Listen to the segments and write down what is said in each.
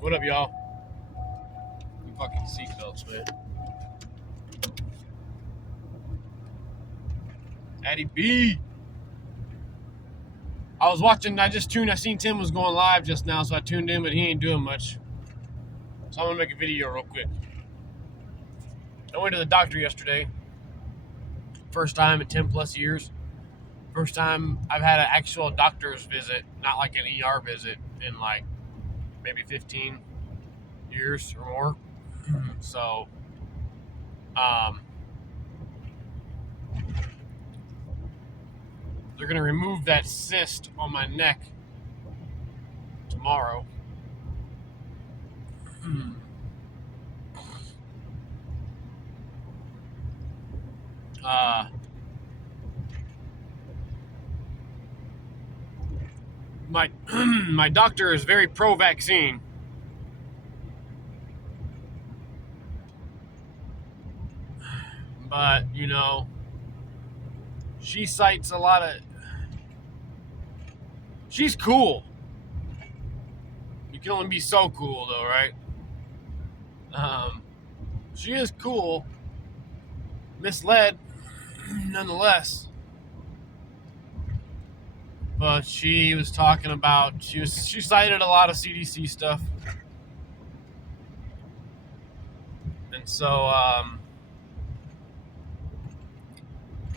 What up, y'all? You fucking seatbelts, man. Addy B. I seen Tim was going live just now, so I tuned in, but he ain't doing much. So I'm gonna make a video real quick. I went to the doctor yesterday. First time in 10 plus years. First time I've had an actual doctor's visit, not like an ER visit, in like maybe 15 years or more. So, they're gonna remove that cyst on my neck tomorrow. My my doctor is very pro-vaccine. But, she cites a lot of... She's cool. You can only be so cool, though, right? She is cool. Misled, nonetheless. But she was talking about... She cited a lot of CDC stuff. And so,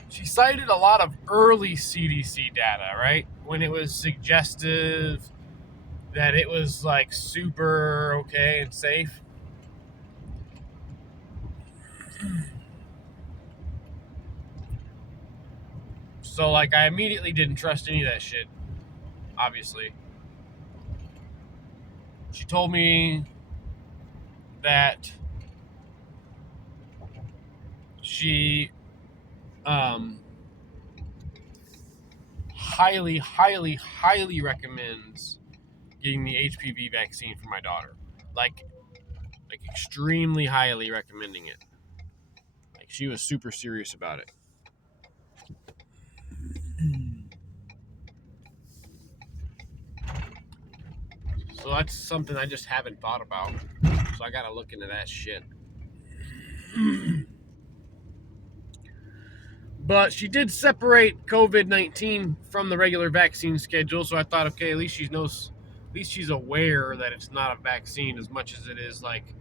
she cited a lot of early CDC data, right? When it was suggestive that it was like super okay and safe. So like I immediately didn't trust any of that shit, obviously. She told me that she highly, highly, highly recommends getting the HPV vaccine for my daughter. Like extremely highly recommending it. Like she was super serious about it. So that's something I just haven't thought about. So I gotta look into that shit. But she did separate COVID-19 from the regular vaccine schedule, so I thought, okay, at least she's aware that it's not a vaccine as much as it is like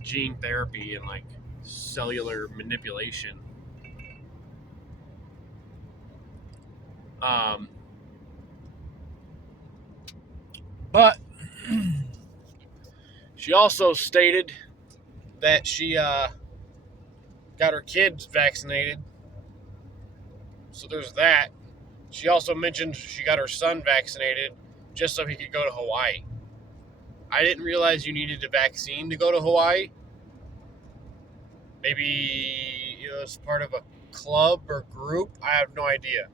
gene therapy and like cellular manipulation. But she also stated that she got her kids vaccinated. So there's that. She also mentioned she got her son vaccinated just so he could go to Hawaii. I didn't realize you needed a vaccine to go to Hawaii. Maybe it was part of a club or group. I have no idea.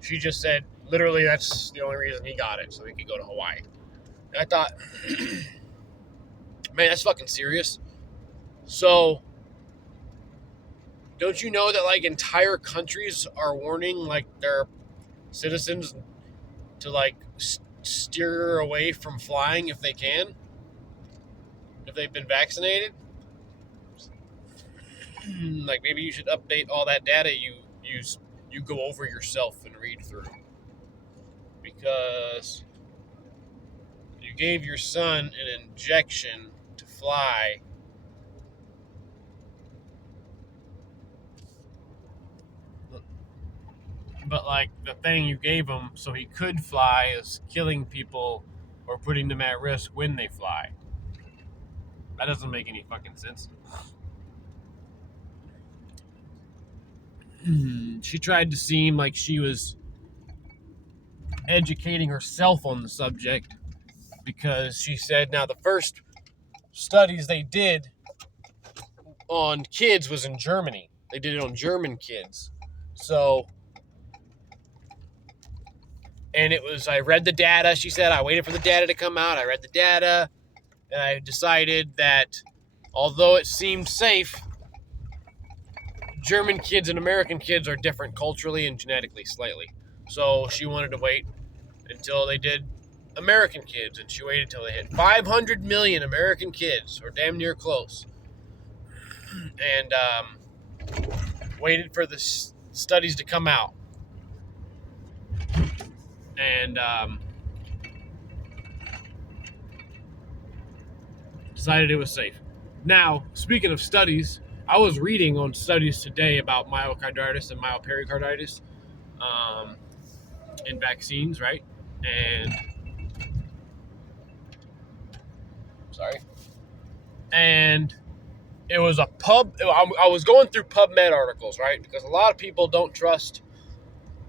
She just said, literally, that's the only reason he got it, so he could go to Hawaii. And I thought, man, that's fucking serious. So, don't you know that, like, entire countries are warning, like, their citizens to, like, steer away from flying if they can? If they've been vaccinated? Like, maybe you should update all that data you go over yourself and read through. Because you gave your son an injection to fly. But, like, the thing you gave him so he could fly is killing people or putting them at risk when they fly. That doesn't make any fucking sense. She tried to seem like she was educating herself on the subject because she said, now the first studies they did on kids was in Germany. They did it on German kids. So, and it was, I read the data. She said, I waited for the data to come out. I read the data, and I decided that although it seemed safe, German kids and American kids are different culturally and genetically slightly. So she wanted to wait until they did American kids, and she waited till they hit 500 million American kids, or damn near close, and waited for the studies to come out, and decided it was safe. Now, speaking of studies, I was reading on studies today about myocarditis and myopericarditis in vaccines, right? And and it was I was going through PubMed articles, right? Because a lot of people don't trust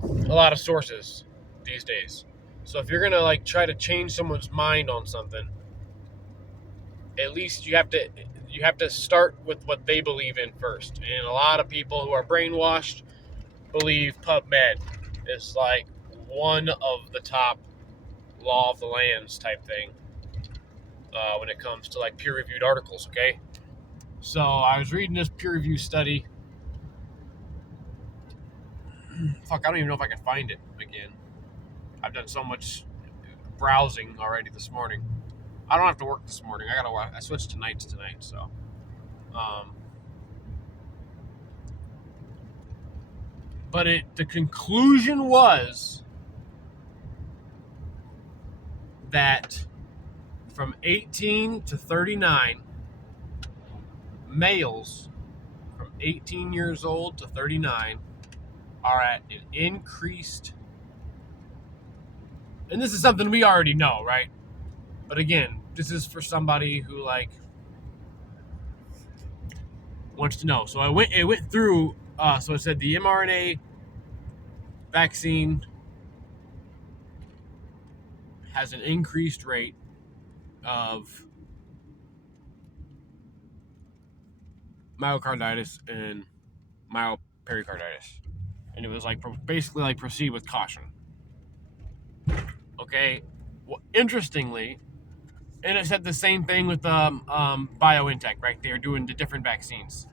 a lot of sources these days. So if you're gonna like try to change someone's mind on something, at least you have to start with what they believe in first. And a lot of people who are brainwashed believe PubMed is like one of the top law of the lands type thing when it comes to like peer-reviewed articles. Okay, so I was reading this peer-reviewed study. Fuck, I don't even know if I can find it again. I've done so much browsing already this morning. I don't have to work this morning. I switched to nights tonight, so. But the conclusion was that from 18 to 39, males from 18 years old to 39 are at an increased, and this is something we already know, right? But again, this is for somebody who like wants to know. So it went through. So it said the mRNA vaccine has an increased rate of myocarditis and myopericarditis, and it was like basically like proceed with caution. Okay, well, interestingly, and it said the same thing with BioNTech, right? They are doing the different vaccines.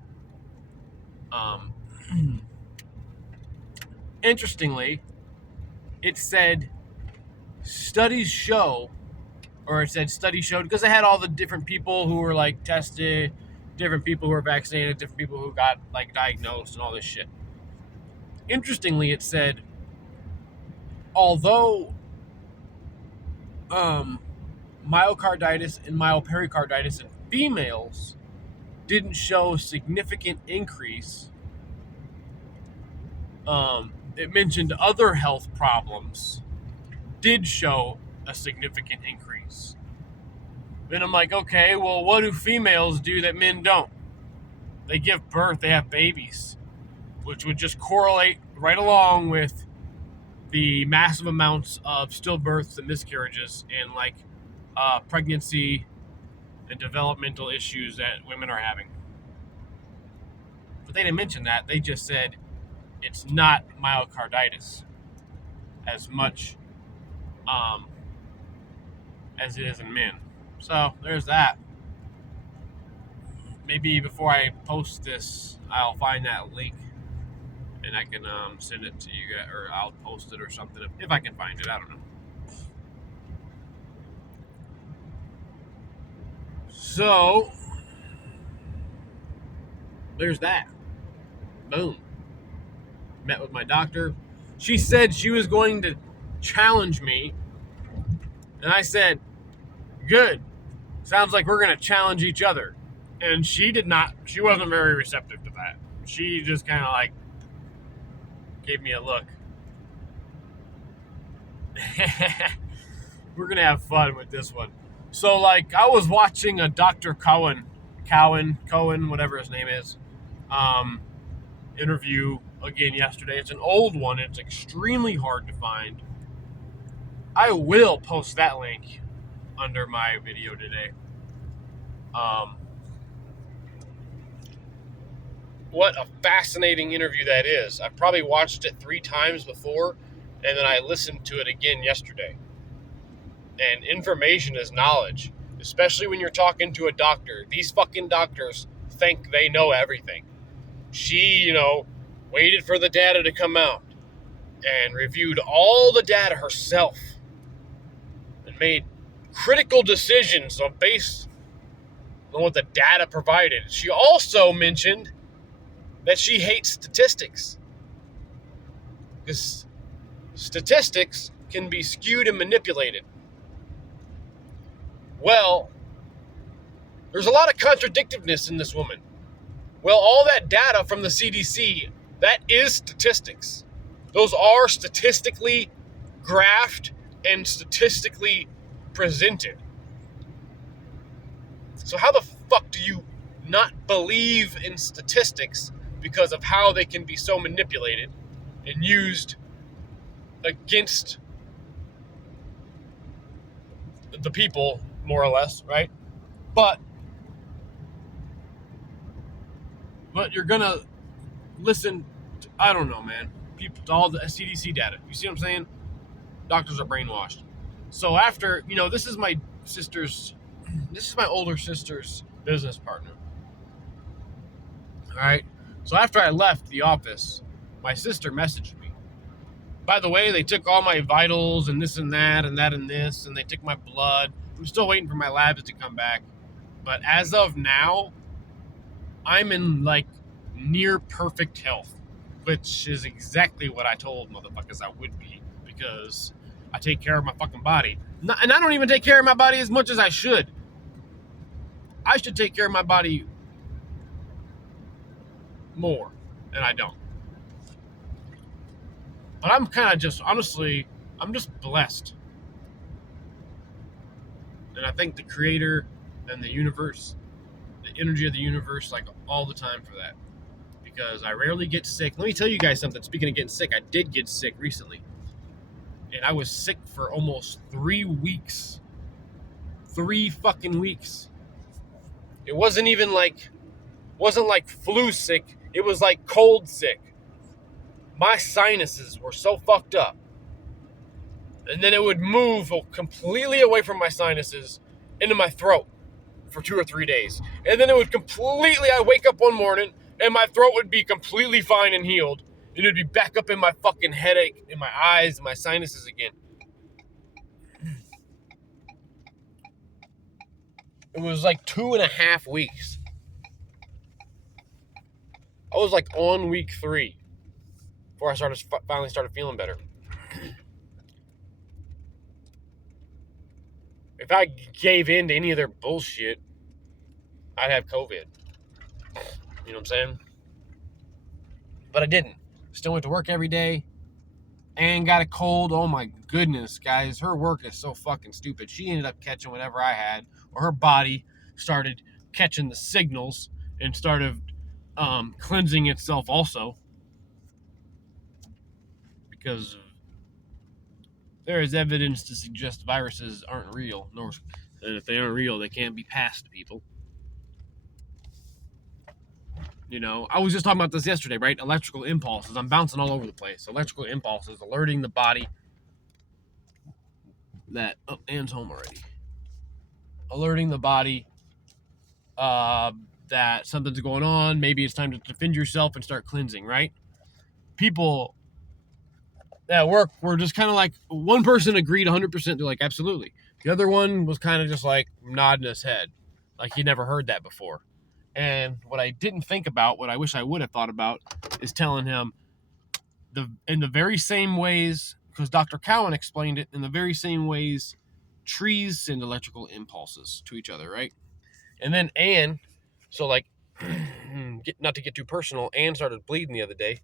Interestingly, it said studies show, or it said studies showed, because they had all the different people who were like tested, different people who were vaccinated, different people who got like diagnosed and all this shit. Interestingly, it said, although myocarditis and myopericarditis in females didn't show a significant increase, it mentioned other health problems did show a significant increase. Then I'm like, okay, well, what do females do that men don't? They give birth, they have babies, which would just correlate right along with the massive amounts of stillbirths and miscarriages and like pregnancy and developmental issues that women are having. But they didn't mention that. They just said it's not myocarditis as much as it is in men. So there's that. Maybe before I post this, I'll find that link and I can send it to you guys, or I'll post it or something if I can find it. I don't know. So there's that. Boom. Met with my doctor. She said she was going to challenge me, and I said, good. Sounds like we're going to challenge each other. And she wasn't very receptive to that. She just kind of like gave me a look. We're going to have fun with this one. So like I was watching a Dr. Cohen, whatever his name is, interview again yesterday. It's an old one. It's extremely hard to find. I will post that link under my video today. What a fascinating interview that is. I've probably watched it 3 times before, and then I listened to it again yesterday. And information is knowledge, especially when you're talking to a doctor. These fucking doctors think they know everything. She, waited for the data to come out and reviewed all the data herself and made critical decisions based on what the data provided. She also mentioned that she hates statistics because statistics can be skewed and manipulated. Well, there's a lot of contradictiveness in this woman. Well, all that data from the CDC, that is statistics. Those are statistically graphed and statistically presented. So how the fuck do you not believe in statistics because of how they can be so manipulated and used against the people, more or less, right? But you're gonna listen to, I don't know, man, people, to all the CDC data. You see what I'm saying? Doctors are brainwashed. So after, this is my older sister's business partner. All right. So after I left the office, my sister messaged me. By the way, they took all my vitals and this and that and that and this, and they took my blood. I'm still waiting for my labs to come back. But as of now, I'm in like near perfect health, which is exactly what I told motherfuckers I would be, because I take care of my fucking body. And I don't even take care of my body as much as I should. I should take care of my body more, and I don't. But I'm kind of just, honestly, I'm just blessed. And I thank the creator and the universe, the energy of the universe, like all the time for that. Because I rarely get sick. Let me tell you guys something. Speaking of getting sick, I did get sick recently. And I was sick for almost 3 weeks. 3 fucking weeks. It wasn't like flu sick. It was like cold sick. My sinuses were so fucked up. And then it would move completely away from my sinuses into my throat for 2 or 3 days. And then it would I'd wake up one morning and my throat would be completely fine and healed. And it would be back up in my fucking headache, in my eyes, and my sinuses again. It was like 2.5 weeks. I was like on week 3 before I finally started feeling better. If I gave in to any of their bullshit, I'd have COVID. You know what I'm saying? But I didn't. Still went to work every day and got a cold. Oh my goodness, guys. Her work is so fucking stupid. She ended up catching whatever I had, or her body started catching the signals and started cleansing itself also. Because there is evidence to suggest viruses aren't real. And if they aren't real, they can't be passed to people. I was just talking about this yesterday, right? Electrical impulses. I'm bouncing all over the place. Electrical impulses alerting the body that, Anne's home already. Alerting the body that something's going on. Maybe it's time to defend yourself and start cleansing, right? People at work were just kind of like, one person agreed 100%. They're like, absolutely. The other one was kind of just like nodding his head, like he never heard that before. And what I didn't think about, what I wish I would have thought about, is telling him in the very same ways, because Dr. Cowan explained it, in the very same ways trees send electrical impulses to each other, right? And then Anne, so like, not to get too personal, Anne started bleeding the other day,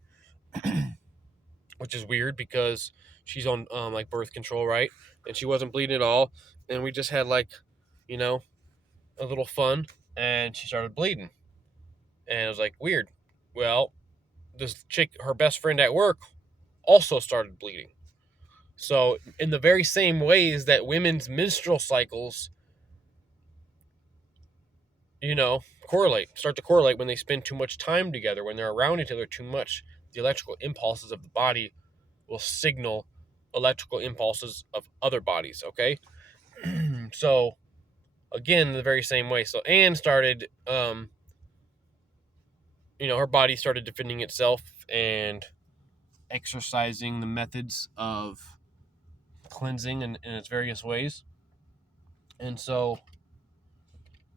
which is weird because she's on like birth control, right? And she wasn't bleeding at all. And we just had like, a little fun, and she started bleeding. And it was like, weird. Well, this chick, her best friend at work, also started bleeding. So in the very same ways that women's menstrual cycles, start to correlate when they spend too much time together, when they're around each other too much, the electrical impulses of the body will signal electrical impulses of other bodies, okay? So, again, the very same way. So Anne started, her body started defending itself and exercising the methods of cleansing in its various ways. And so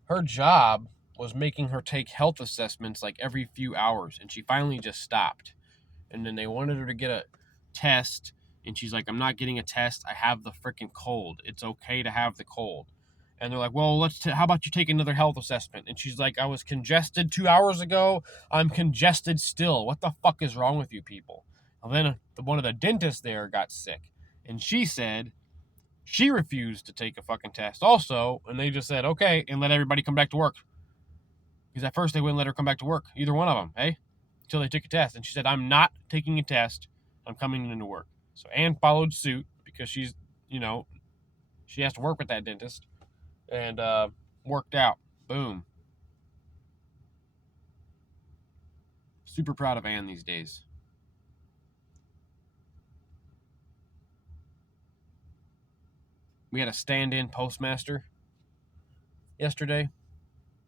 her job was making her take health assessments like every few hours, and she finally just stopped. And then they wanted her to get a test, and she's like, I'm not getting a test. I have the freaking cold. It's okay to have the cold. And they're like, well, how about you take another health assessment? And she's like, I was congested 2 hours ago. I'm congested still. What the fuck is wrong with you people? And then one of the dentists there got sick, and she said she refused to take a fucking test also, and they just said, okay, and let everybody come back to work. Because at first they wouldn't let her come back to work, either one of them, hey? Until they took a test. And she said, I'm not taking a test. I'm coming into work. So Anne followed suit because she's, she has to work with that dentist. And worked out. Boom. Super proud of Anne these days. We had a stand-in postmaster yesterday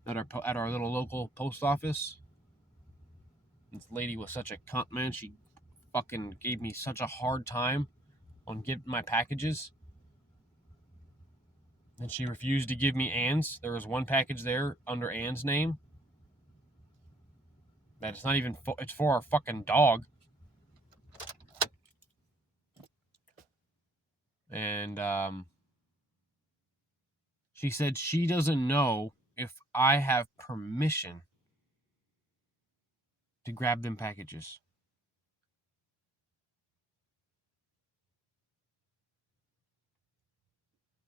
at our little local post office. This lady was such a cunt, man. She fucking gave me such a hard time on getting my packages. And she refused to give me Anne's. There was one package there under Anne's name. That it's not even, it's for our fucking dog. And she said she doesn't know if I have permission to grab them packages.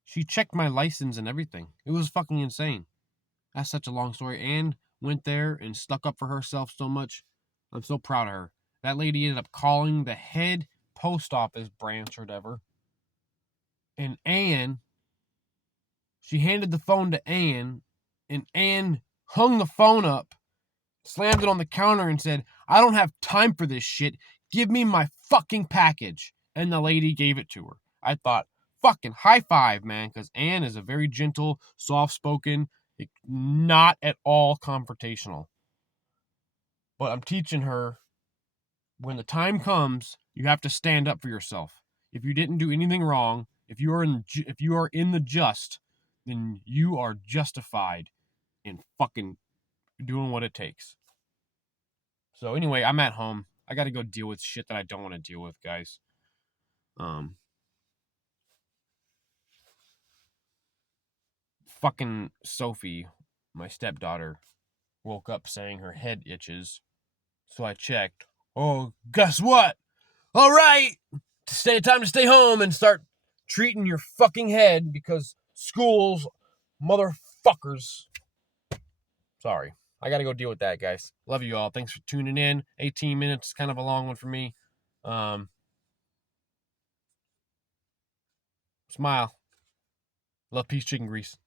She checked my license and everything. It was fucking insane. That's such a long story. Anne went there and stuck up for herself so much. I'm so proud of her. That lady ended up calling the head post office branch or whatever. And Anne, she handed the phone to Anne, and Anne hung the phone up, slammed it on the counter, and said, I don't have time for this shit. Give me my fucking package. And the lady gave it to her. I thought, fucking high five, man, because Anne is a very gentle, soft-spoken, not at all confrontational. But I'm teaching her, when the time comes, you have to stand up for yourself. If you didn't do anything wrong, if you are in the just, then you are justified in fucking doing what it takes. So anyway, I'm at home. I got to go deal with shit that I don't want to deal with, guys. Fucking Sophie, my stepdaughter, woke up saying her head itches. So I checked. Oh, guess what? All right, time to stay home and start treating your fucking head because school's motherfuckers. Sorry. I got to go deal with that, guys. Love you all. Thanks for tuning in. 18 minutes, kind of a long one for me. Smile. Love, peace, chicken grease.